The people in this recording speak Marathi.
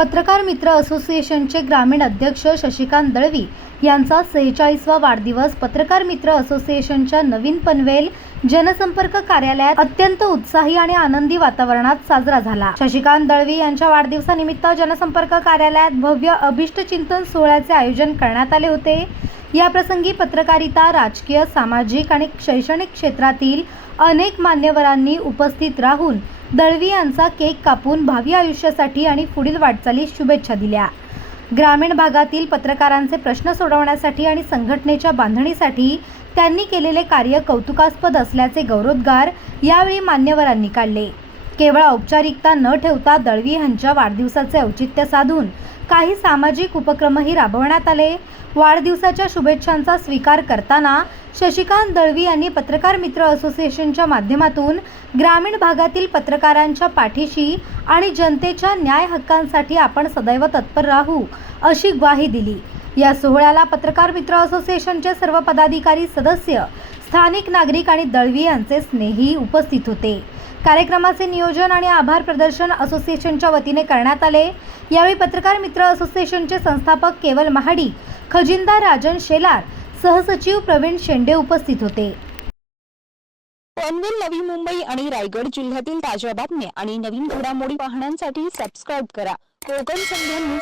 पत्रकार मित्र असोसिएशनचे ग्रामीण अध्यक्ष शशिकांत दळवी यांचा 46वा वाढदिवस पत्रकार मित्र असोसिएशनच्या नवीन पनवेल जनसंपर्क कार्यालयात अत्यंत उत्साही आणि आनंदी वातावरणात साजरा झाला। शशिकांत दळवी यांच्या वाढदिवसानिमित्त जनसंपर्क कार्यालयात भव्य अभिष्ट चिंतन सोहळ्याचे आयोजन करण्यात आले होते। या प्रसंगी पत्रकारिता, राजकीय, सामाजिक आणि शैक्षणिक क्षेत्रातील अनेक मान्यवरांनी उपस्थित राहून दळवी यांचा केक कापून भावी आयुष्यासाठी आणि पुढील वाटचालीस शुभेच्छा दिल्या। ग्रामीण भागातील पत्रकारांचे प्रश्न सोडवण्यासाठी आणि संघटनेच्या बांधणीसाठी त्यांनी केलेले कार्य कौतुकास्पद असल्याचे गौरवोद्गार यावेळी मान्यवरांनी काढले। केवळ औपचारिकता न ठेवता दळवी यांच्या वाढदिवसाचे औचित्य साधून काही सामाजिक उपक्रमही राबवण्यात आले। वाढदिवसाच्या शुभेच्छांचा स्वीकार करताना शशिकांत दळवी यांनी पत्रकार मित्र असोसिएशनच्या माध्यमातून ग्रामीण भागातील पत्रकारांच्या पाठीशी आणि जनतेच्या न्याय हक्कांसाठी आपण सदैव तत्पर राहू अशी ग्वाही दिली। या सोहळ्याला पत्रकार मित्र असोसिएशनचे सर्व पदाधिकारी, सदस्य, स्थानिक नागरिक आणि दळवी यांचे स्नेही उपस्थित होते। कार्यक्रमाचे नियोजन आणि आभार प्रदर्शन असोसिएशनच्या वतीने करण्यात आले। यावेळी पत्रकार मित्र असोसिएशनचे संस्थापक केवल महाडिक, खजिनदार राजन शेलार, सहसचिव प्रवीण शेंडे उपस्थित होते। पनवेल, नवी मुंबई आणि रायगड जिल्ह्यातील ताज्या बातम्या आणि नवीन घडामोडी पाहण्यासाठी सबस्क्राइब करा कोकण संध्या न्यूज।